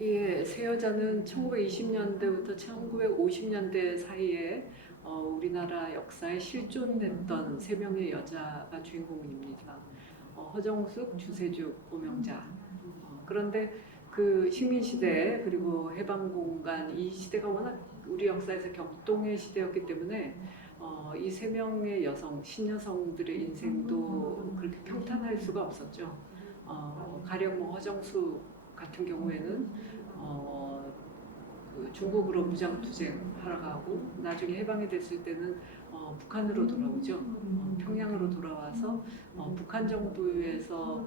예, 새 여자는 1920년대부터 1950년대 사이에 우리나라 역사에 실존했던 세 명의 여자가 주인공입니다. 허정숙, 주세죽, 오명자. 그런데 그 식민시대 그리고 해방공간 이 시대가 워낙 우리 역사에서 격동의 시대였기 때문에 이 세 명의 여성, 신여성들의 인생도 그렇게 평탄할 수가 없었죠. 가령 뭐 허정숙 같은 경우에는 어, 그 중국으로 무장 투쟁하러 가고 나중에 해방이 됐을 때는 북한으로 돌아오죠. 평양으로 돌아와서 북한 정부에서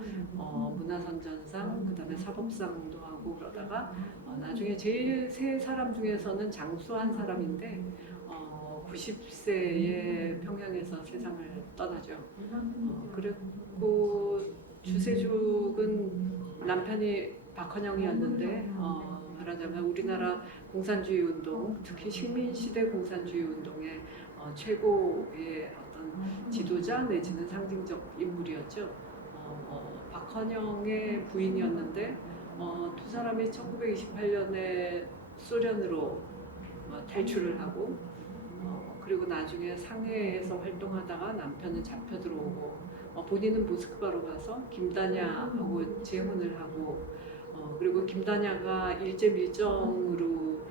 문화선전상 그다음에 사법상도 하고 그러다가 나중에 제일 세 사람 중에서는 장수한 사람인데 90세에 평양에서 세상을 떠나죠. 그리고 주세죽은 남편이 박헌영이었는데 말하자면 우리나라 공산주의 운동, 특히 식민시대 공산주의 운동의 최고의 어떤 지도자 내지는 상징적 인물이었죠. 박헌영의 부인이었는데 두 사람이 1928년에 소련으로 탈출을 하고 그리고 나중에 상해에서 활동하다가 남편은 잡혀 들어오고 본인은 모스크바로 가서 김다냐하고 재혼을 하고 그리고 김다냐가 일제밀정으로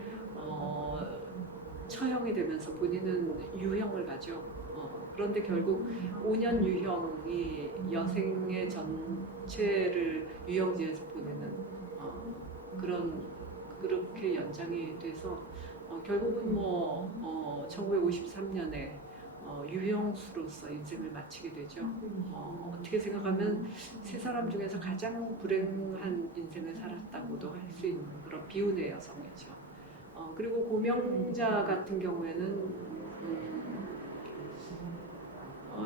처형이 되면서 본인은 유형을 가죠. 그런데 결국 5년 유형이 여생의 전체를 유형지에서 보내는 그렇게 연장이 돼서 결국은 1953년에 유형수로서 인생을 마치게 되죠. 어떻게 생각하면 세 사람 중에서 가장 불행한 인생을 살았다고도 할 수 있는 그런 비운의 여성이죠. 그리고 고명자 같은 경우에는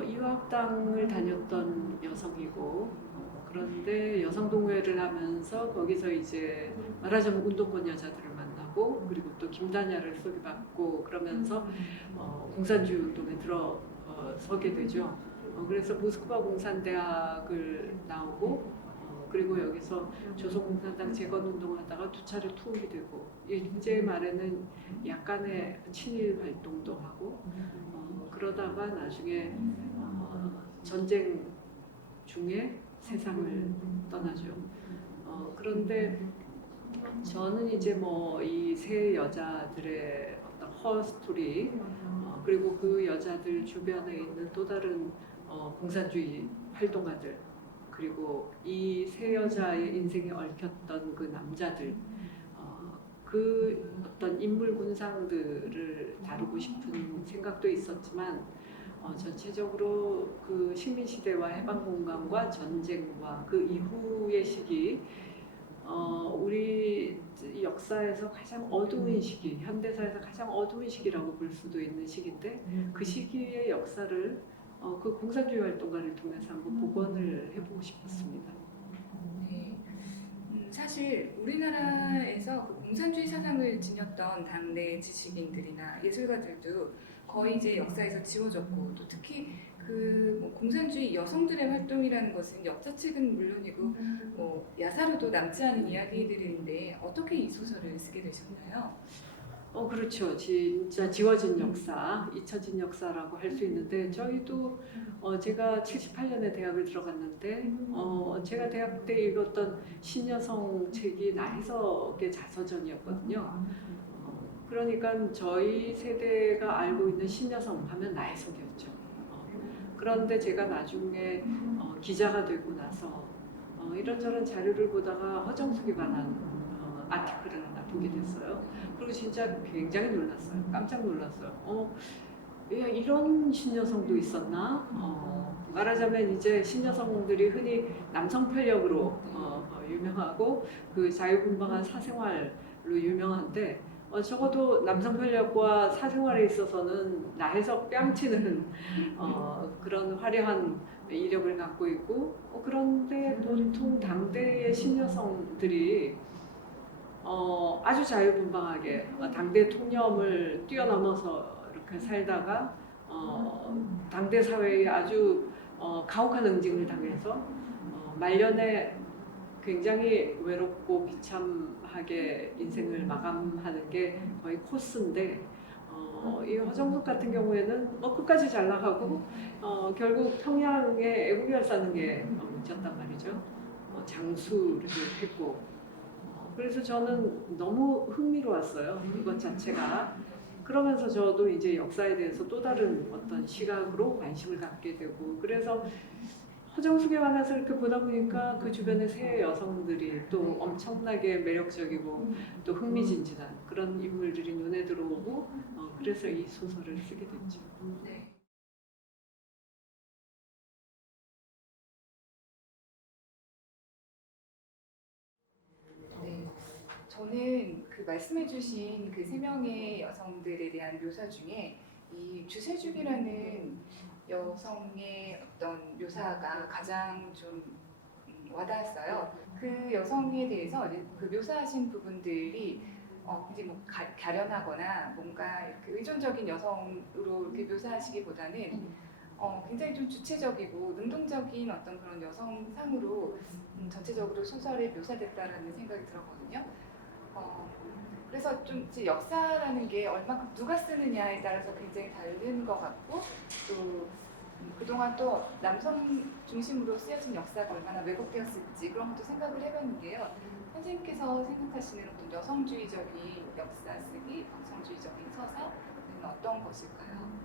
이화학당을 다녔던 여성이고 그런데 여성동호회를 하면서 거기서 이제 말하자면 운동권 여자들을 만나고 그리고 또 김다냐를 소개받고 그러면서 공산주의 운동에 들어서게 되죠. 그래서 모스크바 공산대학을 나오고 그리고 여기서 조선공산당 재건운동하다가 두 차례 투옥이 되고 일제 말에는 약간의 친일 활동도 하고 그러다가 나중에 전쟁 중에 세상을 떠나죠. 그런데 저는 이제 이 세 여자들의 어떤 허스토리 그리고 그 여자들 주변에 있는 또 다른 공산주의 활동가들 그리고 이 세 여자의 인생에 얽혔던 그 남자들 그 어떤 인물 군상들을 다루고 싶은 생각도 있었지만 전체적으로 그 식민시대와 해방공간과 전쟁과 그 이후의 시기 우리 역사에서 가장 어두운 시기, 현대사에서 가장 어두운 시기라고 볼 수도 있는 시기인데 그 시기의 역사를 그 공산주의 활동가를 통해서 한번 복원을 해보고 싶었습니다. 네. 사실 우리나라에서 그 공산주의 사상을 지녔던 당대 지식인들이나 예술가들도 거의 이제 역사에서 지워졌고 또 특히 그뭐 공산주의 여성들의 활동이라는 것은 역사책은 물론이고 야사로도 남지 않은 이야기들인데 어떻게 이 소설을 쓰게 되셨나요? 그렇죠. 진짜 지워진 역사, 잊혀진 역사라고 할 수 있는데 저희도 제가 78년에 대학을 들어갔는데 제가 대학 때 읽었던 신여성 책이 나혜석의 자서전이었거든요. 그러니까 저희 세대가 알고 있는 신여성 하면 나혜석이었죠. 그런데 제가 나중에 기자가 되고 나서 이런저런 자료를 보다가 허정숙에 관한 아티클을 하나 보게 됐어요. 그리고 진짜 굉장히 놀랐어요. 깜짝 놀랐어요. 이런 신여성도 있었나? 말하자면 이제 신여성들이 흔히 남성 편력으로 유명하고 그 자유분방한 사생활로 유명한데 적어도 남성 편력과 사생활에 있어서는 나혜석 뺨치는 그런 화려한 이력을 갖고 있고 그런데 보통 당대의 신여성들이 아주 자유분방하게 당대 통념을 뛰어넘어서 이렇게 살다가 당대 사회에 아주 가혹한 응징을 당해서 말년에 굉장히 외롭고 비참한 무난하게 인생을 마감하는 게 거의 코스인데 이 허정숙 같은 경우에는 뭐 끝까지 잘 나가고 결국 평양에 애국이를 사는 게 목적단 말이죠. 장수를 했고 그래서 저는 너무 흥미로웠어요. 이것 자체가. 그러면서 저도 이제 역사에 대해서 또 다른 어떤 시각으로 관심을 갖게 되고 그래서 허정숙에 관해서 이렇게 보다 보니까 그 주변의 새 여성들이 또 엄청나게 매력적이고 또 흥미진진한 그런 인물들이 눈에 들어오고 그래서 이 소설을 쓰게 됐죠. 네. 네. 저는 그 말씀해주신 그 세 명의 여성들에 대한 묘사 중에 이 주세죽이라는 여성의 어떤 묘사가 가장 좀 와닿았어요. 그 여성에 대해서 이제 그 묘사하신 부분들이 이제 뭐 가련하거나 뭔가 이렇게 의존적인 여성으로 이렇게 묘사하시기보다는 굉장히 좀 주체적이고 능동적인 어떤 그런 여성상으로 전체적으로 소설에 묘사됐다라는 생각이 들었거든요. 그래서 좀 이제 역사라는 게 얼마큼 누가 쓰느냐에 따라서 굉장히 다른 것 같고 또 그동안 또 남성 중심으로 쓰여진 역사가 얼마나 왜곡되었을지 그런 것도 생각을 해봤는데요. 선생님께서 생각하시는 어떤 여성주의적인 역사 쓰기, 여성주의적인 서사는 어떤 것일까요?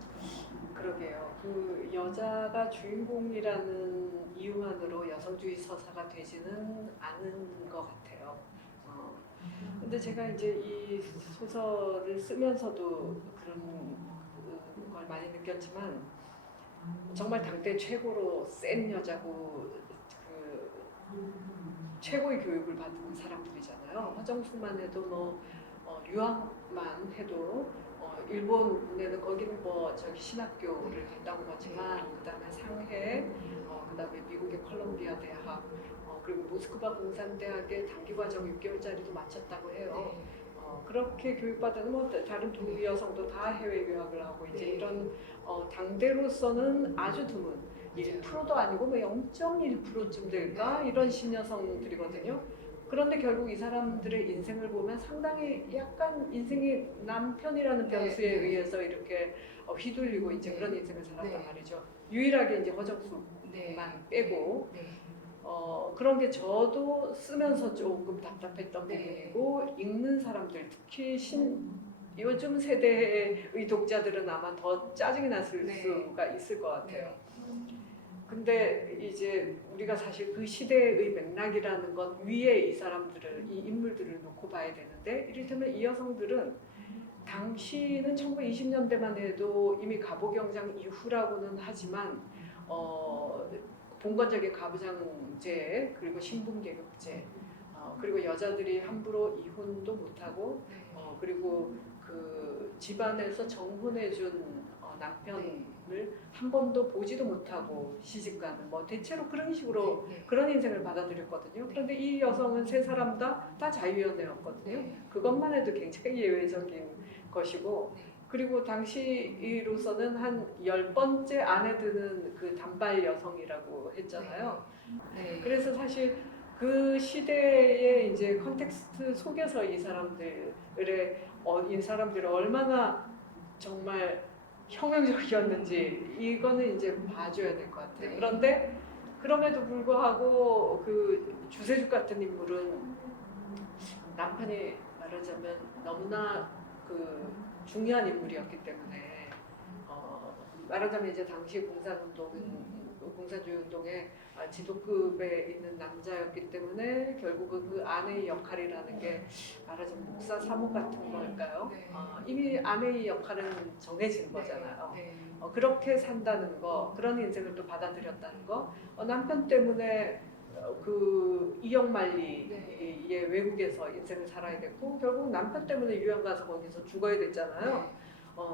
그러게요. 그 여자가 주인공이라는 이유만으로 여성주의 서사가 되지는 않은 것 같아요. 근데 제가 이제 이 소설을 쓰면서도 그런 걸 많이 느꼈지만 정말 당대 최고로 센 여자고 그 최고의 교육을 받은 사람들이잖아요. 허정숙만 해도 뭐 유학만 해도 일본에는 거기는 뭐 저기 신학교를 갔다 온 거지만 그다음에 상해, 그다음에 미국의 콜롬비아 대학, 그리고 모스크바 공산대학의 단기 과정 6개월짜리도 마쳤다고 해요. 그렇게 교육받은 뭐 다른 동기 여성도 다 해외 유학을 하고 이제 이런 당대로서는 아주 드문 1%도 아니고 뭐 0.1%쯤 될까 이런 신여성들이거든요. 그런데 결국 이 사람들의 인생을 보면 상당히 약간 인생이 남편이라는 변수에 의해서 이렇게 휘둘리고 이제 그런 인생을 살았단 말이죠. 유일하게 이제 허정숙만 빼고 그런 게 저도 쓰면서 조금 답답했던 부분이고 읽는 사람들 특히 요즘 세대의 독자들은 아마 더 짜증이 났을 수가 있을 것 같아요. 근데 이제 우리가 사실 그 시대의 맥락이라는 것 위에 이 사람들을, 이 인물들을 놓고 봐야 되는데 이를테면 이 여성들은 당시는 1920년대만 해도 이미 가보경장 이후라고는 하지만 봉건적인 가부장제 그리고 신분계급제 그리고 여자들이 함부로 이혼도 못하고 그리고 그 집안에서 정혼해준 남편을 한 번도 보지도 못하고 시집가는 뭐 대체로 그런 식으로 그런 인생을 받아들였거든요. 그런데 이 여성은 세 사람 다 자유연애였거든요. 그것만 해도 굉장히 예외적인 것이고 그리고 당시로서는 한 10번째 안에 드는 그 단발 여성이라고 했잖아요. 그래서 사실 그 시대의 이제 컨텍스트 속에서 이 사람들이 얼마나 정말 혁명적이었는지 이거는 이제 봐줘야 될 것 같아요. 그런데 그럼에도 불구하고 그 주세죽 같은 인물은 남편이 말하자면 너무나 그 중요한 인물이었기 때문에 말하자면 이제 당시 공산주의 운동의 지도급에 있는 남자였기 때문에 결국은 그 아내의 역할이라는 게 말하자면 목사 사모 같은 걸까요? 이미 아내의 역할은 정해진 거잖아요. 그렇게 산다는 거, 그런 인생을 또 받아들였다는 거, 남편 때문에 그 이영만리의 외국에서 인생을 살아야 됐고 결국 남편 때문에 유학 가서 거기서 죽어야 됐잖아요.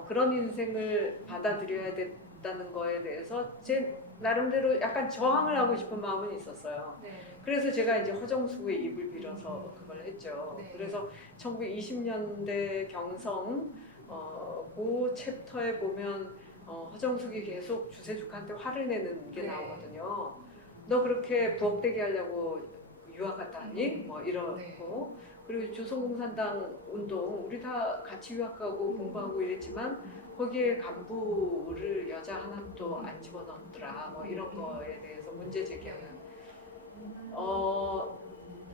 그런 인생을 받아들여야 됐다는 거에 대해서 제 나름대로 약간 저항을 하고 싶은 마음은 있었어요. 그래서 제가 이제 허정숙의 입을 빌어서 그걸 했죠. 그래서 1920년대 경성 그 챕터에 보면 허정숙이 계속 주세죽한테 화를 내는 게 나오거든요. 너 그렇게 부엌대기 하려고 유학 갔다 왔니? 뭐 이러고 그리고 조선공산당 운동 우리 다 같이 유학 가고 공부하고 이랬지만 거기에 간부를 여자 하나도 안 집어넣었더라. 뭐 이런 거에 대해서 문제 제기하는.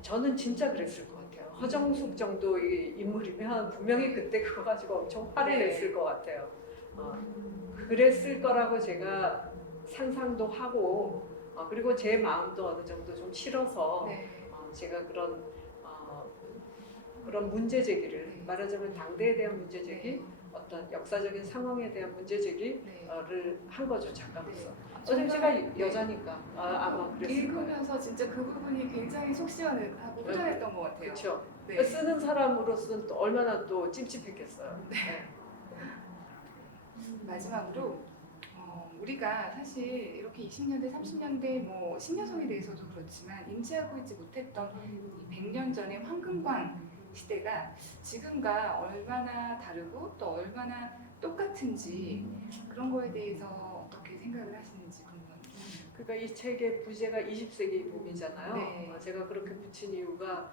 저는 진짜 그랬을 것 같아요. 허정숙 정도의 인물이면 분명히 그때 그거 가지고 엄청 화를 네. 냈을 것 같아요. 그랬을 거라고 제가 상상도 하고 그리고 제 마음도 어느 정도 좀 싫어서 네. 제가 그런 문제 제기를 네. 말하자면 당대에 대한 문제 제기, 어떤 역사적인 상황에 대한 문제 제기를 네. 한 거죠 작가로서. 네. 어차피 정말, 제가 여자니까 아마 그랬을 거예요. 읽으면서 진짜 그 부분이 굉장히 속 시원하고 후련했던 것 같아요. 그렇죠. 네. 쓰는 사람으로서는 또 얼마나 또 찝찝했겠어요. 네. 마지막으로 우리가 사실 이렇게 20년대, 30년대 뭐 신여성에 대해서도 그렇지만 인지하고 있지 못했던 이 100년 전의 황금광 시대가 지금과 얼마나 다르고 또 얼마나 똑같은지 그런 거에 대해서 어떻게 생각을 하시는지 궁금합니다. 그러니까 이 책의 부제가 20세기 봄이잖아요. 네. 제가 그렇게 붙인 이유가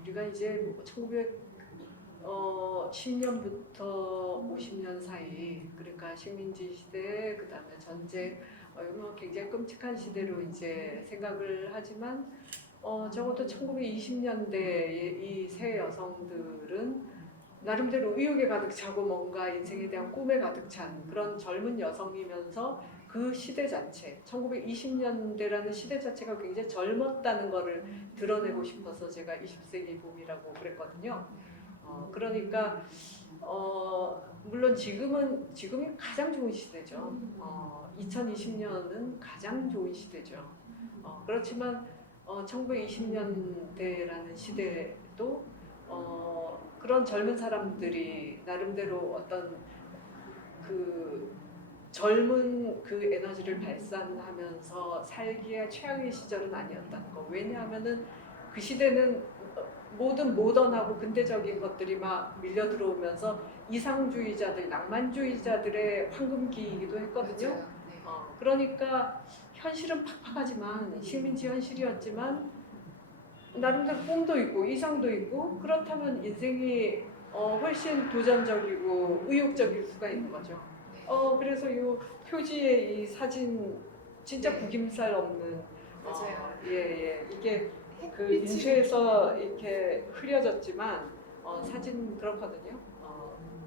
우리가 이제 1910년부터 50년 사이, 그러니까 식민지 시대, 그다음에 전쟁, 이런 굉장히 끔찍한 시대로 이제 생각을 하지만 적어도 1920년대의 이 세 여성들은 나름대로 의욕에 가득 차고 뭔가 인생에 대한 꿈에 가득 찬 그런 젊은 여성이면서 그 시대 자체, 1920년대라는 시대 자체가 굉장히 젊었다는 거를 드러내고 싶어서 제가 20세기 봄이라고 그랬거든요. 그러니까 물론 지금이 가장 좋은 시대죠. 2020년은 가장 좋은 시대죠. 그렇지만 1920년대라는 시대도 그런 젊은 사람들이 나름대로 어떤 그 젊은 그 에너지를 발산하면서 살기에 최악의 시절은 아니었다는 거. 왜냐하면은 그 시대는 모든 모던하고 근대적인 것들이 막 밀려 들어오면서 이상주의자들, 낭만주의자들의 황금기이기도 했거든요. 맞아요. 네. 그러니까 현실은 팍팍하지만 식민지 현실이었지만 나름대로 꿈도 있고 이상도 있고 그렇다면 인생이 훨씬 도전적이고 의욕적일 수가 있는 거죠. 그래서 이 표지의 이 사진 진짜 네. 구김살 없는 맞아요. 예 이게 그 햇빛이 인쇄에서 이렇게 흐려졌지만 사진 그렇거든요.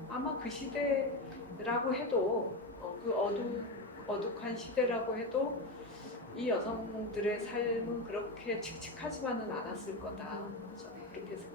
아마 그 시대라고 해도 그 어둑한 시대라고 해도 이 여성들의 삶은 그렇게 칙칙하지만은 않았을 거다. 저는 그렇게 생각합니다.